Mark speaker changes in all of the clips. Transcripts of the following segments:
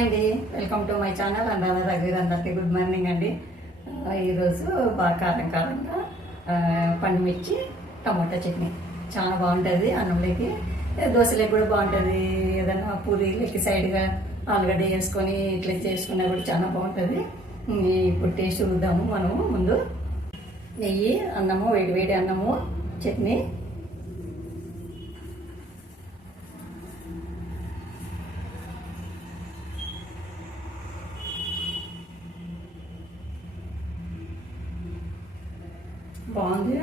Speaker 1: అండి. Welcome to my channel అందరూ రవి అందరికీ గుడ్ మార్నింగ్ అండి. ఈరోజు బాగా కారం కారంగా పండుమిర్చి పండు మిర్చి టమాటా చట్నీ. చాలా బాగుంటుంది అన్నంలోకి. ఏ, దోశలోకి కూడా బాగుంటుంది. ఏదైనా పూరీలకి సైడ్గా ఆలుగడ్డ వేసుకొని ఇట్లా చేసుకున్నా కూడా చాలా బాగుంటుంది. ఇప్పుడు టేస్ట్ చూద్దాము మనము ముందు. నెయ్యి అన్నము వేడి వేడి అన్నము చట్నీ. బాగుంది.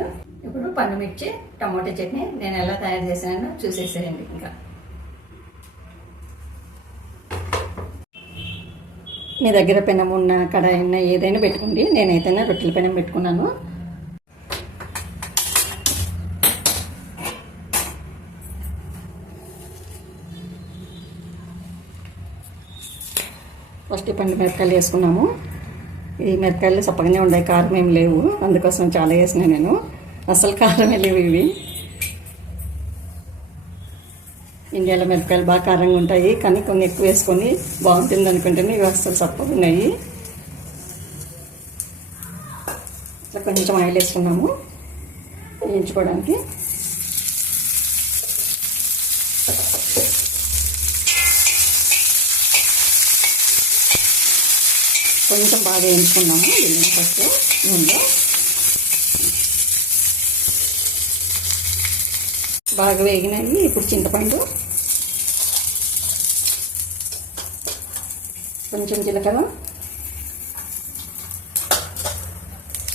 Speaker 1: ఇప్పుడు పండు మిర్చి టమాటా చట్నీ నేను ఎలా తయారు చేశానో చూసేసేయండి ఇంకా. మీ దగ్గర పెనం ఉన్న కడాయి ఉన్న ఏదైనా పెట్టుకోండి. నేనైతే రొట్టెల పెనం పెట్టుకున్నాను. ఫస్ట్ పండు మిరపకాయలు వేసుకున్నాము. ఈ మిరపకాయలు చప్పగానే ఉన్నాయి. కారం ఏం లేవు. అందుకోసం చాలా వేసినా నేను. అసలు కారమే లేవు ఇవి. ఇండియాలో మిరపకాయలు బాగా కారంగా ఉంటాయి. కానీ కొన్ని ఎక్కువ వేసుకొని బాగుంటుంది అనుకుంటేనే ఇవి అసలు చప్పగా ఉన్నాయి. ఇట్లా కొంచెం ఆయిల్ వేసుకున్నాము. వేయించుకోవడానికి. కొంచెం బాగా వేయించుకున్నాము బిల్లింగ్ ఫస్ట్ నూనెలో బాగా వేగినాయి. ఇప్పుడు చింతపండు కొంచెం జీలకర్ర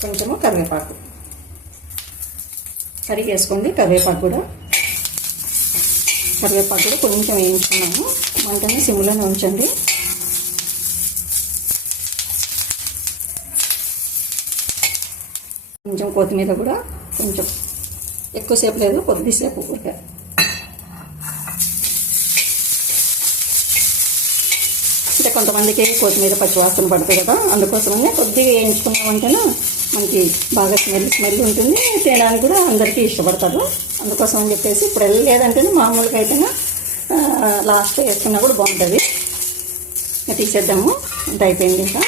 Speaker 1: కొంచెము కరివేపాకు. కరిగి వేసుకోండి కరివేపాకు కూడా. కరివేపాకు కూడా కొంచెం వేయించుకున్నాము. మంటని సిమ్లోనే ఉంచండి. కొంచెం కొత్తిమీర కూడా కొంచెం ఎక్కువసేపు లేదు కొద్దిసేపు ఊరికే అంటే కొంతమందికి కొత్తిమీర పచ్చివాసన పడుతుంది కదా అందుకోసమనే కొద్దిగా వేయించుకున్నామంటేనే మనకి బాగా స్మెల్ స్మెల్ ఉంటుంది తినడానికి కూడా అందరికీ ఇష్టపడతారు. అందుకోసం అని చెప్పేసి ఇప్పుడు లేదంటేనే మామూలుగా అయితేనే లాస్ట్ వేసుకున్నా కూడా బాగుంటుంది. తీసేద్దాము అంత అయిపోయింది ఇంకా.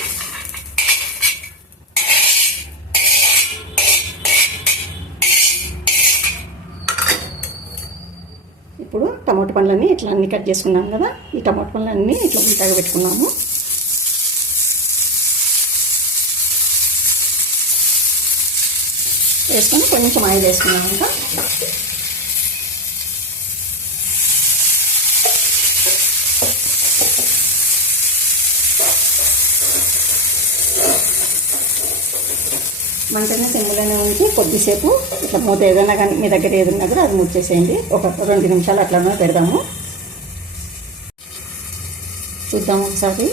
Speaker 1: ఇప్పుడు టమాటా పండ్లన్నీ ఇట్లా అన్ని కట్ చేసుకున్నాం కదా. ఈ టమాటా పండ్లన్నీ ఇట్లా గుంటగా పెట్టుకున్నాము. వేసుకొని కొంచెం ఆయిల్ వేసుకున్నాం ఇంకా. మంటనే సిమ్లోనే ఉంచి కొద్దిసేపు ఇట్లా మూత ఏదైనా కానీ మీ దగ్గర ఏదైనా కూడా అది ముచ్చేసేయండి. ఒక రెండు నిమిషాలు అట్లానే పెడదాము. చూద్దాము ఒకసారి.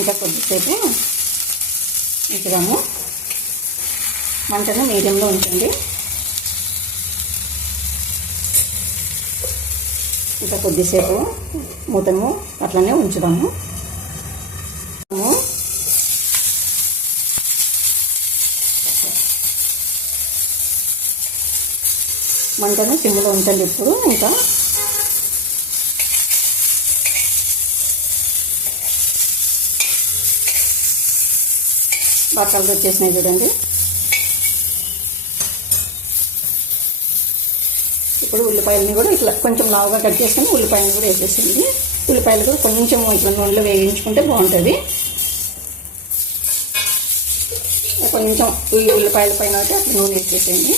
Speaker 1: ఇంకా కొద్దిసేపు ఉంచుదాము. మంటను మీడియంలో ఉంచండి. ఇంకా కొద్దిసేపు మూతను అట్లనే ఉంచుదాము. మంటను సిమ్లో ఉంచండి ఇప్పుడు ఇంకా బట్టలు వచ్చేసినాయి చూడండి. ఇప్పుడు ఉల్లిపాయలని కూడా ఇట్లా కొంచెం లావుగా కట్ చేసుకొని ఉల్లిపాయలను కూడా వేసేసింది ఉల్లిపాయలు కూడా కొంచెం ఇట్లా నూనెలో వేయించుకుంటే బాగుంటుంది. కొంచెం ఈ ఉల్లిపాయల పైన అయితే అట్లా నూనె వేసేసేయండి.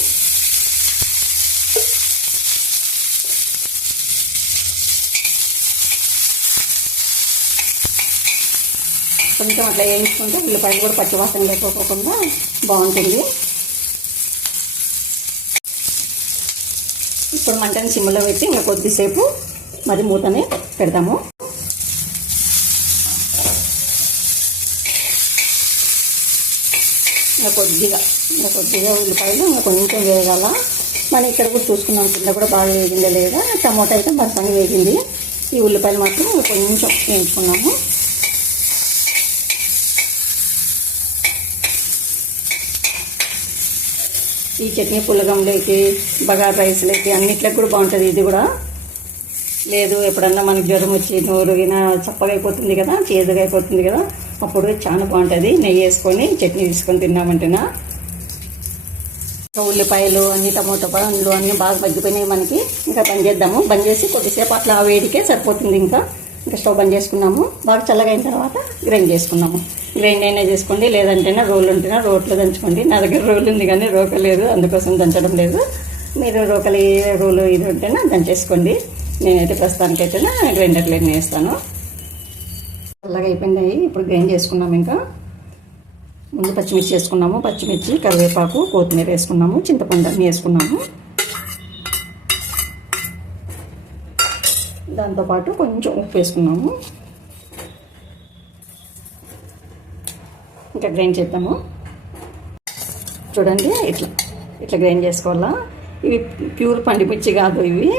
Speaker 1: కొంచెం అట్లా వేయించుకుంటే ఉల్లిపాయలు కూడా పచ్చివాసన లేకపోకుండా బాగుంటుంది. ఇప్పుడు మంటని సిమ్లో పెట్టి ఇంకా కొద్దిసేపు మరి మూతని పెడతాము. ఇంకా కొద్దిగా ఇంకా కొద్దిగా ఉల్లిపాయలు ఇంకా కొంచెం వేగాల. మనం ఇక్కడ కూడా చూసుకున్నాం కింద కూడా బాగా వేగిందా లేదా? టమోటా అయితే బరసంగా వేగింది. ఈ ఉల్లిపాయలు మాత్రం కొంచెం వేయించుకున్నాము. ఈ ఈ చట్నీ పులగంలోకి బగార్ రైస్లోకి అన్నిట్లకి కూడా బాగుంటుంది. ఇది కూడా లేదు ఎప్పుడన్నా మనకి జ్వరం వచ్చి నోరు చప్పగా అయిపోతుంది కదా చేదుగా అయిపోతుంది కదా అప్పుడు చాలా బాగుంటుంది. నెయ్యి వేసుకొని చట్నీ తీసుకొని తిన్నామంటేనా? ఇంకా ఉల్లిపాయలు అన్ని టమోటా పండ్లు అన్నీ బాగా మగ్గిపోయినాయి మనకి. ఇంకా బంద్ చేద్దాము బంద్ చేసి కొద్దిసేపు అట్లా ఆ వేడికే సరిపోతుంది ఇంకా. ఇంకా స్టవ్ బంద్ చేసుకున్నాము. బాగా చల్లగా అయిన తర్వాత గ్రైండ్ చేసుకున్నాము. గ్రైండ్ అయినా చేసుకోండి లేదంటేనా రోలు ఉంటేనా రోట్లో దంచుకోండి. నా దగ్గర రోలు ఉంది కానీ రోక లేదు అందుకోసం దంచడం లేదు. మీరు రోకలి రోలు ఇది ఉంటేనా దంచేసుకోండి. నేనైతే ప్రస్తుతానికైతేనా గ్రైండర్లో వేస్తాను చల్లగా అయిపోయినాయి ఇప్పుడు గ్రైండ్ చేసుకున్నాము ఇంకా. ముందు పచ్చిమిర్చి వేసుకున్నాము. పచ్చిమిర్చి కరివేపాకు కొత్తిమీర వేసుకున్నాము. చింతపండు అన్నీ వేసుకున్నాము. దాంతోపాటు కొంచెం ఉప్పు వేసుకున్నాము ఇంకా గ్రైండ్ చేద్దాము. చూడండి ఇట్లా ఇట్లా గ్రైండ్ చేసుకోవాలా. ఇవి ప్యూర్ పండిమిర్చి కాదు ఇవి.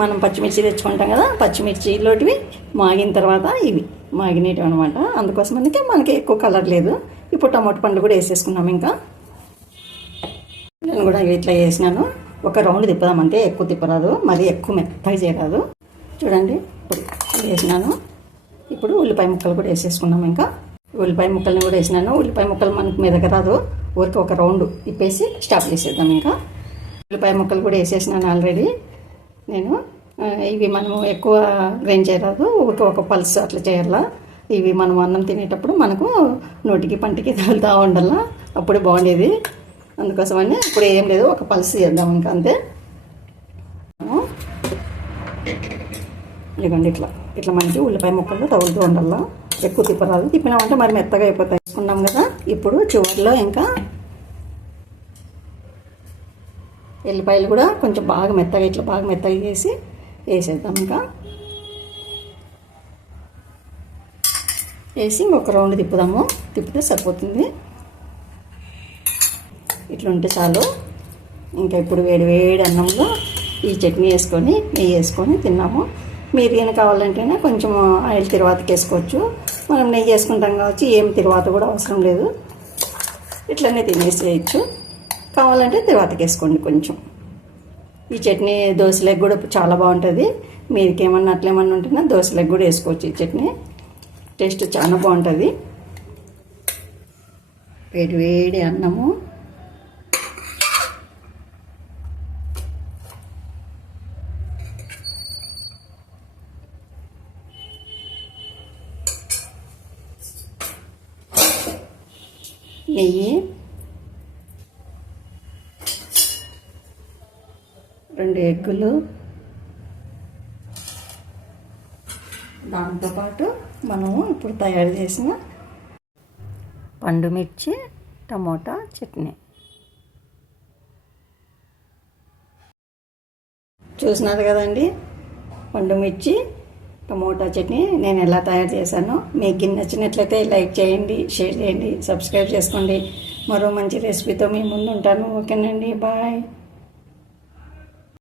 Speaker 1: మనం పచ్చిమిర్చి తెచ్చుకుంటాం కదా పచ్చిమిర్చిలోటివి మాగిన తర్వాత ఇవి మాగినవి అనమాట అందుకోసం అందుకే మనకి ఎక్కువ కలర్ లేదు. ఇప్పుడు టమాటో పండ్లు కూడా వేసేసుకున్నాం ఇంకా. నేను కూడా ఇట్లా వేసినాను. ఒక రౌండ్ తిప్పదాం అంతే ఎక్కువ తిప్పరాదు. మరీ ఎక్కువ మెత్తగా చేయరాదు. చూడండి ఇప్పుడు వేసినాను. ఇప్పుడు ఉల్లిపాయ ముక్కలు కూడా వేసేసుకున్నాం ఇంకా. ఉల్లిపాయ ముక్కల్ని కూడా వేసినాను. ఉల్లిపాయ ముక్కలు మనకు మెదక రాదు. ఊరికి ఒక రౌండ్ ఇప్పేసి స్టాప్ చేసేద్దాం ఇంకా. ఉల్లిపాయ ముక్కలు కూడా వేసేసినాను ఆల్రెడీ. నేను ఇవి మనము ఎక్కువ గ్రైండ్ చేయరాదు. ఊరికి ఒక పల్స్ అట్లా చేయాలా. ఇవి మనం అన్నం తినేటప్పుడు మనకు నోటికి పంటికి తగులుతూ ఉండాలా. అప్పుడే బాగుండేది. అందుకోసమని ఇప్పుడు ఏం లేదు ఒక పల్స్ చేద్దాం ఇంకా అంతే. ఇదిగోండి ఇట్లా. ఇట్లా మంచి ఉల్లిపాయ ముక్కలు తగులుతూ ఉండాలా. ఎక్కువ తిప్పరాదు. తిప్పినామంటే మరి మెత్తగా అయిపోతాయి. వేసుకున్నాం కదా. ఇప్పుడు చివరిలో ఇంకా ఎల్లిపాయలు కూడా కొంచెం బాగా మెత్తగా ఇట్లా బాగా మెత్తగా చేసి వేసేద్దాం ఇంకా. వేసి ఇంకొక రౌండ్ తిప్పుదాము. తిప్పితే సరిపోతుంది. ఇట్లుంటే ఉంటే చాలు. ఇంకా ఇప్పుడు వేడి వేడి అన్నంలో ఈ చట్నీ వేసుకొని నెయ్యి వేసుకొని తిన్నాము. మీరు ఏమైనా కావాలంటేనే కొంచెం ఆయిల్ తిరువాతకి వేసుకోవచ్చు. మనం నెయ్యి వేసుకుంటాం కావచ్చు ఏం తిరువాత కూడా అవసరం లేదు. ఇట్లనే తినేసేయచ్చు కావాలంటే తిరువాతకి వేసుకోండి కొంచెం. ఈ చట్నీ దోశలకు కూడా చాలా బాగుంటుంది. మీరికి ఏమన్నా అట్లేమన్నా ఉంటేనా దోశలకు కూడా వేసుకోవచ్చు ఈ చట్నీ. టేస్ట్ చాలా బాగుంటుంది. వేడి వేడి అన్నము. E నెయ్యి రెండు ఎగ్గులు. దాంతోపాటు మనము ఇప్పుడు తయారు చేసిన పండుమిర్చి టమోటా చట్నీ. చూసినారు కదండి? పండుమిర్చి టమోటా చట్నీ నేను ఎలా తయారు చేశానో. మీకు నచ్చినట్లయితే లైక్ చేయండి షేర్ చేయండి సబ్స్క్రైబ్ చేసుకోండి. మరో మంచి రెసిపీతో మీ ముందు ఉంటాను ఓకేనండి బాయ్.